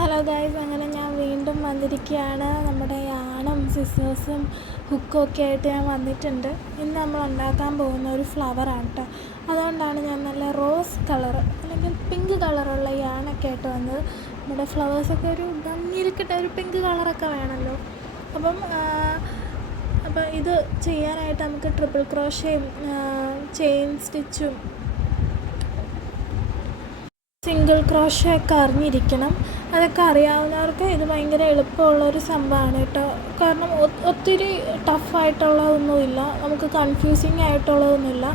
Hello guys, അങ്ങനെ ഞാൻ വീണ്ടും വന്നിരിക്കുകയാണ്. നമ്മുടെ യാണും സിസേഴ്സും ഹുക്കൊക്കെ ആയിട്ട് ഞാൻ വന്നിട്ടുണ്ട്. ഇന്ന് നമ്മൾ ഉണ്ടാക്കാൻ പോകുന്ന ഒരു ഫ്ലവറാണ് കേട്ടോ. അതുകൊണ്ടാണ് ഞാൻ നല്ല റോസ് കളർ അല്ലെങ്കിൽ പിങ്ക് കളറുള്ള യാണൊക്കെ ആയിട്ട് വന്നത്. നമ്മുടെ ഫ്ലവേഴ്സൊക്കെ ഒരു ഭംഗിയിരിക്കട്ടെ, ഒരു പിങ്ക് കളറൊക്കെ വേണമല്ലോ. അപ്പം ഇത് ചെയ്യാനായിട്ട് നമുക്ക് ട്രിപ്പിൾ ക്രോഷയും ചെയിൻ സ്റ്റിച്ചും സിംഗിൾ ക്രോഷയൊക്കെ അറിഞ്ഞിരിക്കണം. അതൊക്കെ അറിയാവുന്നവർക്ക് ഇത് ഭയങ്കര എളുപ്പമുള്ളൊരു സംഭവമാണ് കേട്ടോ. കാരണം ഒത്തിരി ടഫായിട്ടുള്ളതൊന്നുമില്ല, നമുക്ക് കൺഫ്യൂസിങ് ആയിട്ടുള്ളതൊന്നുമില്ല,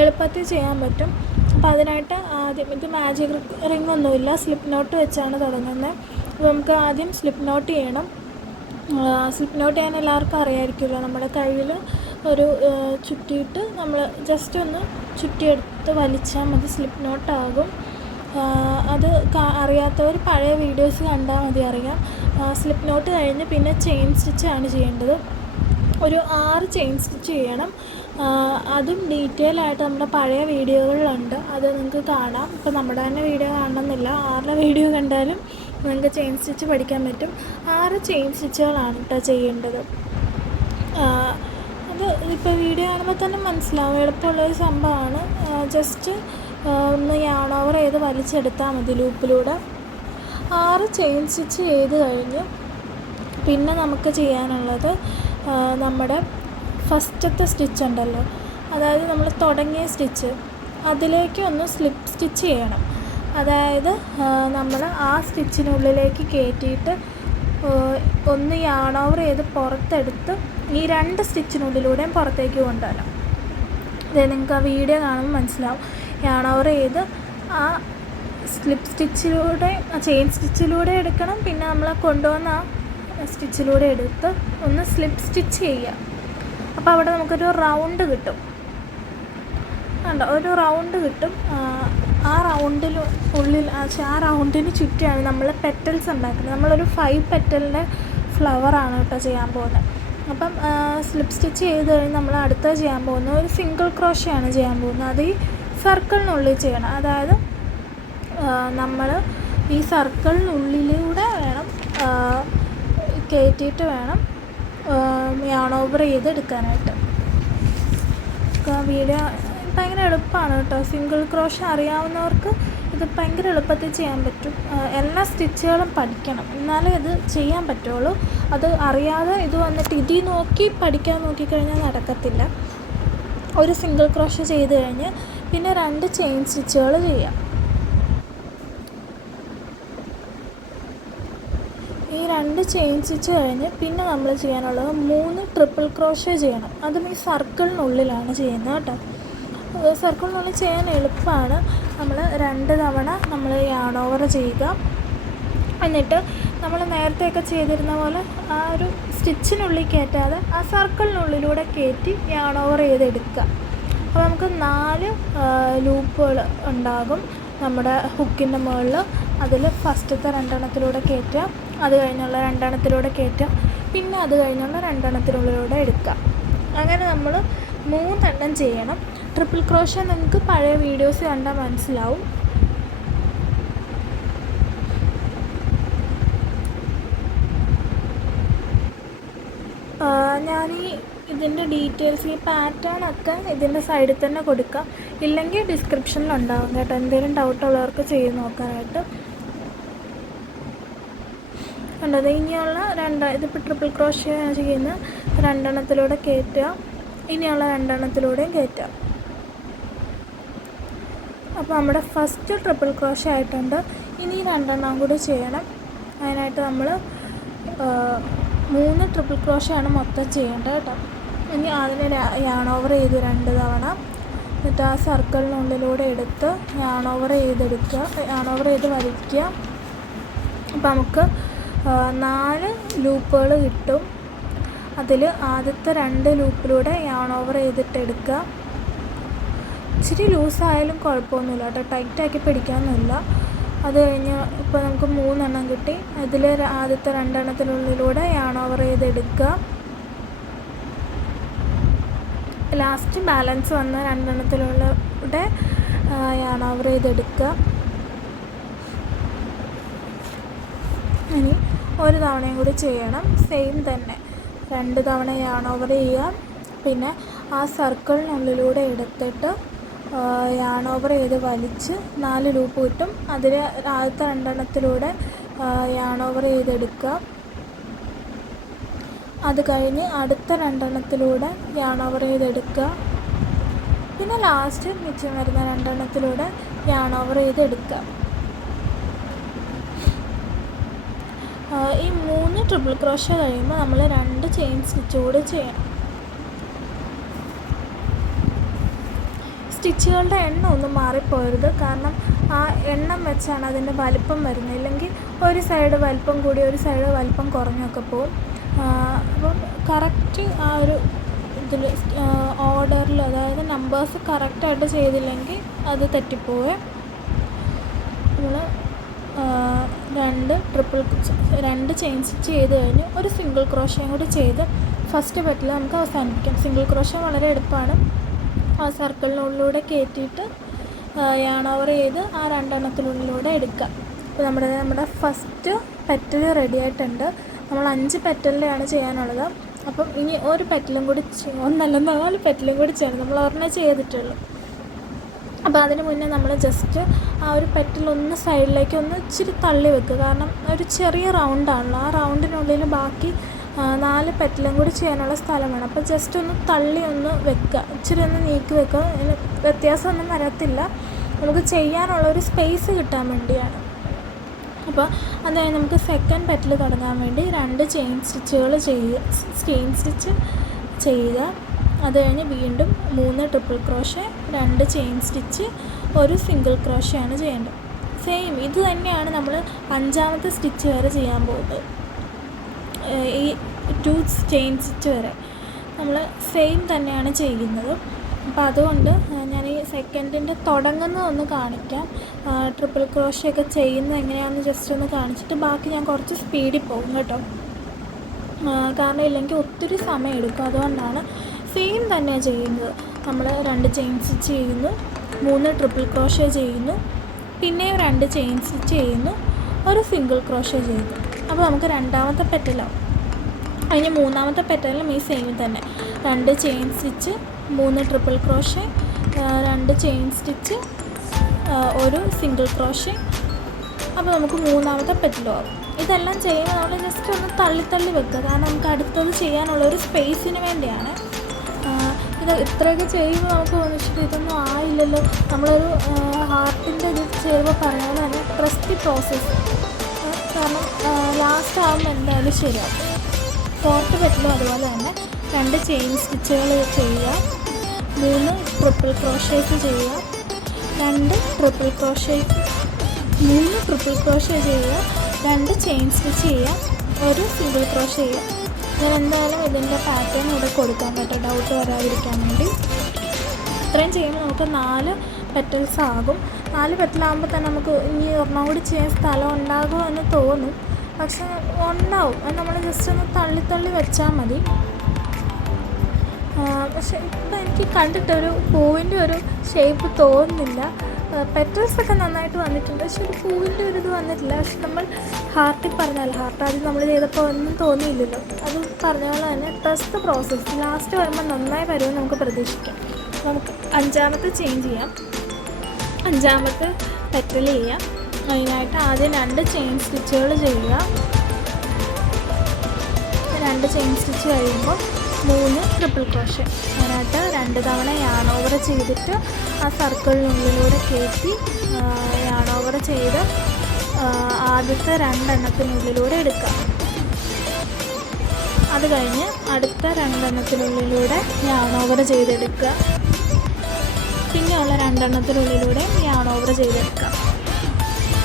എളുപ്പത്തിൽ ചെയ്യാൻ പറ്റും. അപ്പോൾ അതിനായിട്ട് ആദ്യം ഇത് മാജിക് റിംഗ് ഒന്നുമില്ല, സ്ലിപ്പ് നോട്ട് വെച്ചാണ് തുടങ്ങുന്നത്. അപ്പോൾ നമുക്ക് ആദ്യം സ്ലിപ്പ് നോട്ട് ചെയ്യണം. സ്ലിപ്പ് നോട്ട് ചെയ്യാൻ എല്ലാവർക്കും അറിയാമായിരിക്കുമല്ലോ. നമ്മുടെ കയ്യിൽ ഒരു ചുറ്റിയിട്ട് നമ്മൾ ജസ്റ്റ് ഒന്ന് ചുറ്റിയെടുത്ത് വലിച്ചാൽ മതി, സ്ലിപ്പ് നോട്ടാകും. അത് അറിയാത്തവർ പഴയ വീഡിയോസ് കണ്ടാൽ മതി, അറിയാം. സ്ലിപ്പ് നോട്ട് കഴിഞ്ഞ് പിന്നെ ചെയിൻ സ്റ്റിച്ചാണ് ചെയ്യേണ്ടത്. ഒരു 6 ചെയിൻ സ്റ്റിച്ച് ചെയ്യണം. അതും ഡീറ്റെയിൽ ആയിട്ട് നമ്മുടെ പഴയ വീഡിയോകളിലുണ്ട്, അത് നിങ്ങൾക്ക് കാണാം. ഇപ്പോൾ നമ്മുടെ തന്നെ വീഡിയോ കാണണമെന്നില്ല, 6 വീഡിയോ കണ്ടാലും നിങ്ങൾക്ക് ചെയിൻ സ്റ്റിച്ച് പഠിക്കാൻ പറ്റും. 6 ചെയിൻ സ്റ്റിച്ചുകളാണ് കേട്ടോ ചെയ്യേണ്ടത്. അത് ഇപ്പോൾ വീഡിയോ കാണുമ്പോൾ തന്നെ മനസ്സിലാവും, എളുപ്പമുള്ളൊരു സംഭവമാണ്. ജസ്റ്റ് ഒന്ന് യാൺ ഓവർ ചെയ്ത് വലിച്ചെടുത്താൽ മതി ലൂപ്പിലൂടെ. 6 ചെയിൻ സ്റ്റിച്ച് ചെയ്ത് കഴിഞ്ഞ് പിന്നെ നമുക്ക് ചെയ്യാനുള്ളത് നമ്മുടെ ഫസ്റ്റത്തെ സ്റ്റിച്ച് ഉണ്ടല്ലോ, അതായത് നമ്മൾ തുടങ്ങിയ സ്റ്റിച്ച്, അതിലേക്ക് ഒന്ന് സ്ലിപ്പ് സ്റ്റിച്ച് ചെയ്യണം. അതായത് നമ്മൾ ആ സ്റ്റിച്ചിനുള്ളിലേക്ക് കയറ്റിയിട്ട് ഒന്ന് യാൺ ഓവർ ചെയ്ത് പുറത്തെടുത്ത് ഈ 2 സ്റ്റിച്ചിനുള്ളിലൂടെയും പുറത്തേക്ക് കൊണ്ടുവരണം. ഇത് നിങ്ങൾക്ക് ആ വീഡിയോ കാണുമ്പോൾ മനസ്സിലാവും. യാൺ ഓവർ ചെയ്ത് ആ സ്ലിപ്പ് സ്റ്റിച്ചിലൂടെ, ചെയിൻ സ്റ്റിച്ചിലൂടെ എടുക്കണം. പിന്നെ നമ്മൾ കൊണ്ടുവന്ന ആ സ്റ്റിച്ചിലൂടെ എടുത്ത് ഒന്ന് സ്ലിപ്പ് സ്റ്റിച്ച് ചെയ്യുക. അപ്പോൾ അവിടെ നമുക്കൊരു റൗണ്ട് കിട്ടും, കണ്ടോ, ഒരു റൗണ്ട് കിട്ടും. ആ റൗണ്ടിന് ചുറ്റിയാണ് നമ്മൾ പെറ്റൽസ് ഉണ്ടാക്കുന്നത്. നമ്മളൊരു 5 പെറ്റലിൻ്റെ ഫ്ലവറാണ് കേട്ടോ ചെയ്യാൻ പോകുന്നത്. അപ്പം സ്ലിപ്പ് സ്റ്റിച്ച് ചെയ്ത് കഴിഞ്ഞ് നമ്മൾ അടുത്ത ചെയ്യാൻ പോകുന്നത് ഒരു സിംഗിൾ ക്രോഷയാണ് ചെയ്യാൻ പോകുന്നത്. അത് ഈ സർക്കിളിനുള്ളിൽ ചെയ്യണം. അതായത് നമ്മൾ ഈ സർക്കിളിനുള്ളിലൂടെ വേണം കയറ്റിയിട്ട് വേണം യാൺ ഓവർ ചെയ്ത് എടുക്കാനായിട്ട്. വീഡിയോ ഭയങ്കര എളുപ്പമാണ് കേട്ടോ. സിംഗിൾ ക്രോഷ അറിയാവുന്നവർക്ക് ഇത് ഭയങ്കര എളുപ്പത്തിൽ ചെയ്യാൻ പറ്റും. എല്ലാ സ്റ്റിച്ചുകളും പഠിക്കണം, എന്നാലേ ഇത് ചെയ്യാൻ പറ്റുള്ളൂ. അത് അറിയാതെ ഇത് വന്നിട്ട് ഇതിൽ നോക്കി പഠിക്കാൻ നോക്കിക്കഴിഞ്ഞാൽ നടക്കത്തില്ല. ഒരു സിംഗിൾ ക്രോഷ ചെയ്ത് കഴിഞ്ഞ് പിന്നെ 2 ചെയിൻ സ്റ്റിച്ചുകൾ ചെയ്യാം. ഈ 2 ചെയിൻ സ്റ്റിച്ച് കഴിഞ്ഞ് പിന്നെ നമ്മൾ ചെയ്യാനുള്ളത് 3 ട്രിപ്പിൾ ക്രോഷ ചെയ്യണം. അതും ഈ സർക്കിളിനുള്ളിലാണ് ചെയ്യുന്നത് കേട്ടോ. സർക്കിളിനുള്ളിൽ ചെയ്യാൻ എളുപ്പമാണ്. നമ്മൾ 2 തവണ നമ്മൾ യാൺ ഓവർ ചെയ്യുക. എന്നിട്ട് നമ്മൾ നേരത്തെയൊക്കെ ചെയ്തിരുന്ന പോലെ ആ ഒരു സ്റ്റിച്ചിനുള്ളിൽ കയറ്റാതെ ആ സർക്കിളിനുള്ളിലൂടെ കയറ്റി യാൺ ഓവർ ചെയ്തെടുക്കുക. അപ്പോൾ നമുക്ക് 4 ലൂപ്പുകൾ ഉണ്ടാകും നമ്മുടെ ഹുക്കിൻ്റെ മുകളിൽ. അതിൽ ഫസ്റ്റത്തെ 2 എണ്ണത്തിലൂടെ കയറ്റുക, അത് കഴിഞ്ഞുള്ള 2 എണ്ണത്തിലൂടെ കയറ്റുക, പിന്നെ അത് കഴിഞ്ഞുള്ള 2 എണ്ണത്തിനുള്ളിലൂടെ എടുക്കുക. അങ്ങനെ നമ്മൾ 3 എണ്ണം ചെയ്യണം. ട്രിപ്പിൾ ക്രോഷ നിങ്ങൾക്ക് പഴയ വീഡിയോസ് കണ്ടാൽ മനസ്സിലാവും. ഇതിൻ്റെ ഡീറ്റെയിൽസ്, ഈ പാറ്റേണൊക്കെ ഇതിൻ്റെ സൈഡിൽ തന്നെ കൊടുക്കാം, ഇല്ലെങ്കിൽ ഡിസ്ക്രിപ്ഷനിലുണ്ടാവും കേട്ടോ. എന്തെങ്കിലും ഡൗട്ടുള്ളവർക്ക് ചെയ്ത് നോക്കാനായിട്ട്. കണ്ടത് ഇനിയുള്ള 2, ഇതിപ്പോൾ ട്രിപ്പിൾ ക്രോഷ ചെയ്യുന്ന 2 എണ്ണത്തിലൂടെ കയറ്റുക, ഇനിയുള്ള 2 എണ്ണത്തിലൂടെയും കയറ്റുക. അപ്പോൾ നമ്മുടെ ഫസ്റ്റ് ട്രിപ്പിൾ ക്രോഷ ആയിട്ടുണ്ട്. ഇനി 2 എണ്ണം കൂടി ചെയ്യണം. അതിനായിട്ട് നമ്മൾ 3 ട്രിപ്പിൾ ക്രോഷയാണ് മൊത്തം ചെയ്യേണ്ടത് കേട്ടോ. ഇനി അതിന് യാൺ ഓവർ ചെയ്ത് 2 തവണ, എന്നിട്ട് ആ സർക്കിളിനുള്ളിലൂടെ എടുത്ത് യാൺ ഓവർ ചെയ്തെടുക്കുക, യാൺ ഓവർ ചെയ്ത് വലിക്കുക. അപ്പോൾ നമുക്ക് 4 ലൂപ്പുകൾ കിട്ടും. അതിൽ ആദ്യത്തെ 2 ലൂപ്പിലൂടെ യാൺ ഓവർ ചെയ്തിട്ടെടുക്കുക. ഇച്ചിരി ലൂസായാലും കുഴപ്പമൊന്നുമില്ല കേട്ടോ, ടൈറ്റാക്കി പിടിക്കാനൊന്നുമില്ല. അത് കഴിഞ്ഞ് ഇപ്പോൾ നമുക്ക് 3 എണ്ണം കിട്ടി. അതിൽ ആദ്യത്തെ 2 എണ്ണത്തിനുള്ളിലൂടെ യാൺ ഓവർ ചെയ്തെടുക്കുക. ലാസ്റ്റ് ബാലൻസ് വന്ന 2 എണ്ണത്തിലൂടെ യാൺ ഓവർ ചെയ്തെടുക്കുക. ഇനി ഒരു തവണയും കൂടി ചെയ്യണം. സെയിം തന്നെ 2 തവണ യാൺ ഓവർ ചെയ്യുക. പിന്നെ ആ സർക്കിളിനുള്ളിലൂടെ എടുത്തിട്ട് യാൺ ഓവർ ചെയ്ത് വലിച്ച് 4 ലൂപ്പ് കിട്ടും. അതിൽ ആദ്യത്തെ 2 യാൺ ഓവർ ചെയ്തെടുക്കുക. അത് കഴിഞ്ഞ് അടുത്ത 2 യാൺ ഓവർ ചെയ്തെടുക്കുക. പിന്നെ ലാസ്റ്റ് മിച്ചം വരുന്ന 2 യാൺ ഓവർ ചെയ്തെടുക്കുക. ഈ 3 ട്രിപ്പിൾ ക്രോഷ്യ കഴിയുമ്പോൾ നമ്മൾ 2 ചെയിൻ സ്റ്റിച്ച് കൂടി ചെയ്യണം. സ്റ്റിച്ചുകളുടെ എണ്ണം ഒന്നും മാറിപ്പോകരുത്, കാരണം ആ എണ്ണം വെച്ചാണ് അതിൻ്റെ വലിപ്പം വരുന്നത്. ഇല്ലെങ്കിൽ ഒരു സൈഡ് വലിപ്പം കൂടി ഒരു സൈഡ് വലിപ്പം കുറഞ്ഞൊക്കെ പോകും. അപ്പം കറക്റ്റ് ആ ഒരു ഇതിൽ ഓർഡറിൽ, അതായത് നമ്പേഴ്സ് കറക്റ്റായിട്ട് ചെയ്തില്ലെങ്കിൽ അത് തെറ്റിപ്പോവേ. നമ്മൾ 2 ചെയിൻ സ്റ്റിച്ച് ചെയ്ത് കഴിഞ്ഞ് ഒരു സിംഗിൾ ക്രോഷ്യയും കൂടി ചെയ്ത് ഫസ്റ്റ് പെറ്റൽ നമുക്ക് അവസാനിപ്പിക്കാം. സിംഗിൾ ക്രോഷ്യ വളരെ എളുപ്പമാണ്. ആ സർക്കിളിനുള്ളിലൂടെ കയറ്റിയിട്ട് യാൺ ഓവർ ചെയ്ത് ആ 2 എടുക്കുക. അപ്പോൾ നമ്മുടെ ഫസ്റ്റ് പെറ്റൽ റെഡി ആയിട്ടുണ്ട്. നമ്മൾ 5 പെറ്റലിൻ്റെയാണ് ചെയ്യാനുള്ളത്. അപ്പം ഇനി ഒരു പെറ്റലും കൂടി 4 പെറ്റലും കൂടി ചെയ്യണം. നമ്മൾ ഒരെണ്ണേ ചെയ്തിട്ടുള്ളൂ. അപ്പോൾ അതിന് മുന്നേ നമ്മൾ ജസ്റ്റ് ആ ഒരു പെറ്റലൊന്ന് സൈഡിലേക്ക് ഒന്ന് ഇച്ചിരി തള്ളി വെക്കുക. കാരണം ഒരു ചെറിയ റൗണ്ടാണല്ലോ, ആ റൗണ്ടിനുള്ളിൽ ബാക്കി 4 പെറ്റലും കൂടി ചെയ്യാനുള്ള സ്ഥലം വേണം. അപ്പോൾ ജസ്റ്റ് ഒന്ന് തള്ളി ഒന്ന് വെക്കുക, ഇച്ചിരി ഒന്ന് നീക്കി വെക്കുക. അതിന് വ്യത്യാസമൊന്നും വരത്തില്ല, നമുക്ക് ചെയ്യാനുള്ളൊരു സ്പേസ് കിട്ടാൻ വേണ്ടിയാണ്. അപ്പോൾ അത് കഴിഞ്ഞ് നമുക്ക് സെക്കൻഡ് പെറ്റൽ തുടങ്ങാൻ വേണ്ടി 2 ചെയിൻ സ്റ്റിച്ച് ചെയ്യുക. അത് കഴിഞ്ഞ് വീണ്ടും 3 ട്രിപ്പിൾ ക്രോഷ്യ, 2 ചെയിൻ സ്റ്റിച്ച്, ഒരു സിംഗിൾ ക്രോഷ്യയാണ് ചെയ്യേണ്ടത്. സെയിം ഇത് തന്നെയാണ് നമ്മൾ 5ാമത്തെ സ്റ്റിച്ച് വരെ ചെയ്യാൻ പോകുന്നത്. ഈ 2 ചെയിൻ സ്റ്റിച്ച് വരെ നമ്മൾ സെയിം തന്നെയാണ് ചെയ്യുന്നത്. അപ്പോൾ അതുകൊണ്ട് ഞാൻ ഈ സെക്കൻഡിൻ്റെ തുടങ്ങുന്നതൊന്ന് കാണിക്കാം. ട്രിപ്പിൾ ക്രോഷ്യൊക്കെ ചെയ്യുന്നത് എങ്ങനെയാണെന്ന് ജസ്റ്റ് ഒന്ന് കാണിച്ചിട്ട് ബാക്കി ഞാൻ കുറച്ച് സ്പീഡിൽ പോകും കേട്ടോ. കാരണം ഇല്ലെങ്കിൽ ഒത്തിരി സമയം എടുക്കും. അതുകൊണ്ടാണ് സെയിം തന്നെയാണ് ചെയ്യുന്നത്. നമ്മൾ 2 ചെയിൻ സ്റ്റിച്ച് ചെയ്യുന്നു, 3 ട്രിപ്പിൾ ക്രോഷ്യ ചെയ്യുന്നു, പിന്നെയും 2 ചെയിൻ സ്റ്റിച്ച് ചെയ്യുന്നു, ഒരു സിംഗിൾ ക്രോഷ്യ ചെയ്യുന്നു. അപ്പോൾ നമുക്ക് 2ാമത്തെ പെറ്റലാവും. അതിന് 3ാമത്തെ പെറ്റലും ഈ സെയിം തന്നെ 2 chain stitch, 3 triple crochet, 2 chain stitch, ഒരു സിംഗിൾ ക്രോഷ്യ. അപ്പോൾ നമുക്ക് 3ാമത്തെ പെറ്റലാവും. ഇതെല്ലാം ചെയ്യുമ്പോൾ നമ്മൾ ജസ്റ്റ് ഒന്ന് തള്ളി വെക്കുക, കാരണം നമുക്ക് അടുത്തത് ചെയ്യാനുള്ളൊരു സ്പേസിന് വേണ്ടിയാണ്. ഇത് ഇത്രയൊക്കെ ചെയ്യുമ്പോൾ നമുക്ക് തോന്നിച്ചിട്ട് ഇതൊന്നും ആയില്ലല്ലോ. നമ്മളൊരു ഹാർട്ടിൻ്റെ ഇത് ചെയ്യുമ്പോൾ പറഞ്ഞ പോലെ തന്നെ ട്രസ്റ്റി പ്രോസസ്സ്, കാരണം ലാസ്റ്റ് ആകുമ്പോൾ എന്തായാലും ശരിയാവും. 4th പെറ്റലും അതുപോലെ തന്നെ 2 ചെയിൻ സ്റ്റിച്ചുകൾ ചെയ്യുക, 3 ട്രിപ്പിൾ ക്രോഷ്യേസ് ചെയ്യുക, 2 ട്രിപ്പിൾ ക്രോഷ്യ, 3 ട്രിപ്പിൾ ക്രോഷ്യ ചെയ്യുക, 2 ചെയിൻ സ്റ്റിച്ച് ചെയ്യുക, ഒരു സിംഗിൾ ക്രോഷ്യ ചെയ്യുക. ഞാൻ എന്തായാലും ഇതിൻ്റെ പാറ്റേൺ ഇവിടെ കൊടുക്കാൻ പറ്റും, ഡൗട്ട് വരാതിരിക്കാൻ വേണ്ടി. ഇത്രയും ചെയ്യുമ്പോൾ നമുക്ക് 4 പെറ്റൽസ് ആകും. 4 പെറ്റലാകുമ്പോൾ തന്നെ നമുക്ക് ഇനി ഒരെണ്ണം കൂടി ചെയ്യാൻ സ്ഥലം ഉണ്ടാകുമോ എന്ന് തോന്നും, പക്ഷെ ഉണ്ടാവും. അത് നമ്മൾ ജസ്റ്റ് ഒന്ന് തള്ളി വെച്ചാൽ മതി. പക്ഷെ ഇപ്പം എനിക്ക് കണ്ടിട്ടൊരു പൂവിൻ്റെ ഒരു ഷേപ്പ് തോന്നുന്നില്ല. പെറ്റൽസൊക്കെ നന്നായിട്ട് വന്നിട്ടുണ്ട്, പക്ഷെ ഒരു പൂവിൻ്റെ ഒരു ഇത് വന്നിട്ടില്ല. പക്ഷെ നമ്മൾ ഹാർട്ടിൽ പറഞ്ഞാൽ ഹാർട്ട് ആദ്യം നമ്മൾ ചെയ്തപ്പോൾ ഒന്നും തോന്നിയില്ലല്ലോ. അത് പറഞ്ഞ പോലെ തന്നെ ട്രസ്റ്റ് പ്രോസസ്സ് ലാസ്റ്റ് വരുമ്പോൾ നന്നായി വരുമെന്ന് നമുക്ക് പ്രതീക്ഷിക്കാം. നമുക്ക് 5ാമത്തെ ചെയിൻ ചെയ്യാം, 5ാമത്തെ പെറ്റൽ ചെയ്യാം. അതിനായിട്ട് ആദ്യം 2 ചെയിൻ സ്റ്റിച്ചുകൾ ചെയ്യുക. 2 ചെയിൻ സ്റ്റിച്ച് കഴിയുമ്പോൾ 3 ട്രിപ്പിൾ ക്രോഷ്യ. അതിനായിട്ട് 2 തവണ യാൺ ഓവർ ചെയ്തിട്ട് ആ സർക്കിളിനുള്ളിലൂടെ കയറ്റി യാൺ ഓവർ ചെയ്ത് ആദ്യത്തെ 2 എണ്ണത്തിനുള്ളിലൂടെ എടുക്കുക. അത് കഴിഞ്ഞ് അടുത്ത 2 എണ്ണത്തിനുള്ളിലൂടെ യാൺ ഓവർ ചെയ്തെടുക്കുക. പിന്നെയുള്ള 2 എണ്ണത്തിനുള്ളിലൂടെ യാൺ ഓവർ ചെയ്തെടുക്കുക.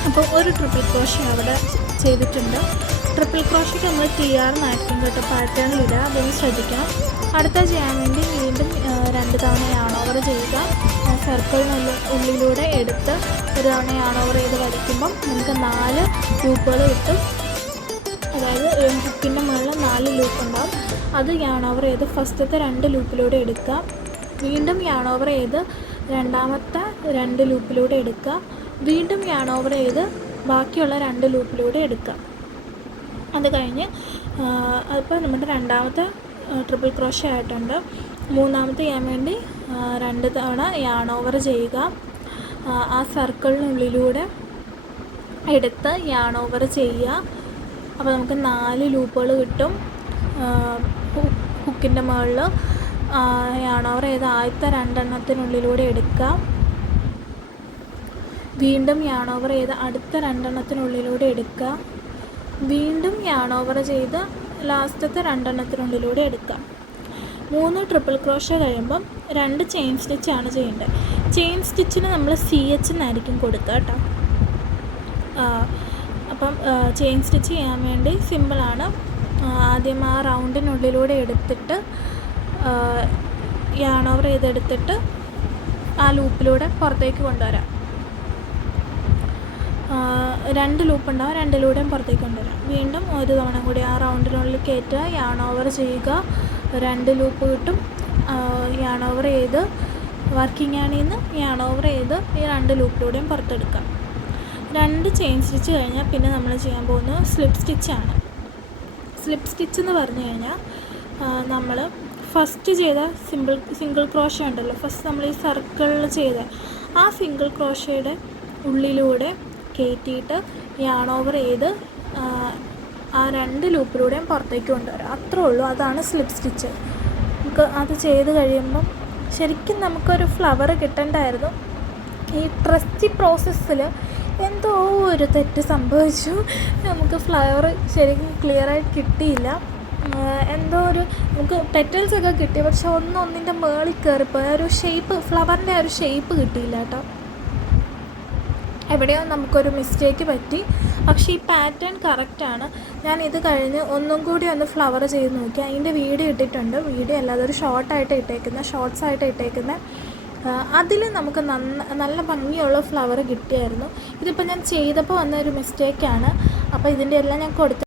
അപ്പോൾ ഒരു ട്രിപ്പിൾ ക്രോഷ്യ അവിടെ ചെയ്തിട്ടുണ്ട്. ട്രിപ്പിൾ ക്രോഷ്യക്ക് നമ്മൾ TR എന്നായിരിക്കും കേട്ടോ പാറ്റേണിലിടുക, അതൊന്ന് ശ്രദ്ധിക്കണം. അടുത്ത ചെയ്യാൻ വേണ്ടി വീണ്ടും 2 തവണ യാൺ ഓവർ ചെയ്യുക. സർക്കിളിനുള്ളിലൂടെ എടുത്ത് ഒരു തവണ യാൺ ഓവർ ചെയ്ത് വലിക്കുമ്പം നമുക്ക് 4 ലൂപ്പുകൾ കിട്ടും. അതായത് ഹുക്കിൻ്റെ മുകളിൽ 4 ലൂപ്പ് ഉണ്ടാവും. അത് യാൺ ഓവർ ചെയ്ത് ഫസ്റ്റത്തെ 2 ലൂപ്പിലൂടെ എടുക്കുക. വീണ്ടും യാൺ ഓവർ ചെയ്ത് രണ്ടാമത്തെ 2 ലൂപ്പിലൂടെ എടുക്കുക. വീണ്ടും യാൺ ഓവർ ചെയ്ത് ബാക്കിയുള്ള 2 ലൂപ്പിലൂടെ എടുക്കുക. അത് കഴിഞ്ഞ് അതിപ്പോൾ നമ്മുടെ രണ്ടാമത്തെ ട്രിപ്പിൾ ക്രോഷേ ആയിട്ടുണ്ട്. മൂന്നാമത്തെ ചെയ്യാൻ വേണ്ടി 2 തവണ യാൺ ഓവർ ചെയ്യുക. ആ സർക്കിളിനുള്ളിലൂടെ എടുത്ത് യാൺ ഓവർ ചെയ്യുക. അപ്പോൾ നമുക്ക് 4 ലൂപ്പുകൾ കിട്ടും. ഹുക്കിൻ്റെ മുകളിൽ യാൺ ഓവർ ചെയ്ത് ആദ്യത്തെ 2 എണ്ണത്തിനുള്ളിലൂടെ എടുക്കുക. വീണ്ടും യാൺ ഓവർ ചെയ്ത് അടുത്ത 2 എണ്ണത്തിനുള്ളിലൂടെ എടുക്കുക. വീണ്ടും യാൺ ഓവർ ചെയ്ത് ലാസ്റ്റത്തെ 2 എണ്ണത്തിനുള്ളിലൂടെ എടുക്കുക. 3 ട്രിപ്പിൾ ക്രോഷേ കഴിയുമ്പം 2 ചെയിൻ സ്റ്റിച്ചാണ് ചെയ്യേണ്ടത്. ചെയിൻ സ്റ്റിച്ചിന് നമ്മൾ CH എന്നായിരിക്കും കൊടുക്കുക കേട്ടോ. അപ്പം ചെയിൻ സ്റ്റിച്ച് ചെയ്യാൻ വേണ്ടി സിമ്പിളാണ്. ആദ്യം ആ റൗണ്ടിനുള്ളിലൂടെ എടുത്തിട്ട് യാൺ ഓവർ ചെയ്തെടുത്തിട്ട് ആ ലൂപ്പിലൂടെ പുറത്തേക്ക് കൊണ്ടുവരാം. 2 ലൂപ്പ് ഉണ്ടാവും, 2ലൂടെയും പുറത്തേക്ക് കൊണ്ടുവരാം. വീണ്ടും ഒരു തവണ കൂടി ആ റൗണ്ടിനുള്ളിൽ കയറ്റുക, യാൺ ഓവർ ചെയ്യുക, 2 ലൂപ്പ് കിട്ടും. യാൺ ഓവർ ചെയ്ത് വർക്കിംഗ് ആണിൽ നിന്ന് യാൺ ഓവർ ചെയ്ത് ഈ 2 ലൂപ്പിലൂടെയും പുറത്തെടുക്കാം. 2 ചെയിൻ സ്റ്റിച്ച് കഴിഞ്ഞാൽ പിന്നെ നമ്മൾ ചെയ്യാൻ പോകുന്നത് സ്ലിപ്പ് സ്റ്റിച്ചാണ്. സ്ലിപ്പ് സ്റ്റിച്ച് എന്ന് പറഞ്ഞു കഴിഞ്ഞാൽ നമ്മൾ ഫസ്റ്റ് ചെയ്ത സിംഗിൾ ക്രോഷേ ഉണ്ടല്ലോ, ഫസ്റ്റ് നമ്മൾ ഈ സർക്കിളിൽ ചെയ്ത ആ സിംഗിൾ ക്രോഷയുടെ ഉള്ളിലൂടെ കയറ്റിയിട്ട് യാൺ ഓവർ ചെയ്ത് ആ 2 ലൂപ്പിലൂടെയും പുറത്തേക്ക് കൊണ്ടുവരാം. അത്രേ ഉള്ളൂ. അതാണ് സ്ലിപ്പ് സ്റ്റിച്ച്. നമുക്ക് അത് ചെയ്ത് കഴിയുമ്പം ശരിക്കും നമുക്കൊരു ഫ്ലവർ കിട്ടേണ്ടായിരുന്നു. ഈ ട്രസ്റ്റി പ്രോസസ്സിൽ എന്തോ ഒരു തെറ്റ് സംഭവിച്ചു. നമുക്ക് ഫ്ലവർ ശരിക്കും ക്ലിയറായിട്ട് കിട്ടിയില്ല. എന്തോ ഒരു നമുക്ക് പെറ്റൽസൊക്കെ കിട്ടി, പക്ഷെ ഒന്നിൻ്റെ മുകളിൽ കയറിപ്പോയി. ഒരു ഷേപ്പ്, ഫ്ലവറിൻ്റെ ഒരു ഷേപ്പ് കിട്ടിയില്ല കേട്ടോ. എവിടെയോ നമുക്കൊരു മിസ്റ്റേക്ക് പറ്റി. പക്ഷേ ഈ പാറ്റേൺ കറക്റ്റാണ്. ഞാൻ ഇത് കഴിഞ്ഞ് ഒന്നും കൂടി ഒന്ന് ഫ്ലവർ ചെയ്ത് നോക്കി. അതിൻ്റെ വീഡിയോ ഇട്ടിട്ടുണ്ട്. വീഡിയോ അല്ലാതെ ഒരു ഷോർട്സായിട്ട് ഇട്ടേക്കുന്നത്. അതിൽ നമുക്ക് നല്ല ഭംഗിയുള്ള ഫ്ലവർ കിട്ടിയായിരുന്നു. ഇതിപ്പോൾ ഞാൻ ചെയ്തപ്പോൾ വന്ന ഒരു മിസ്റ്റേക്കാണ്. അപ്പോൾ ഇതിൻ്റെ എല്ലാം ഞാൻ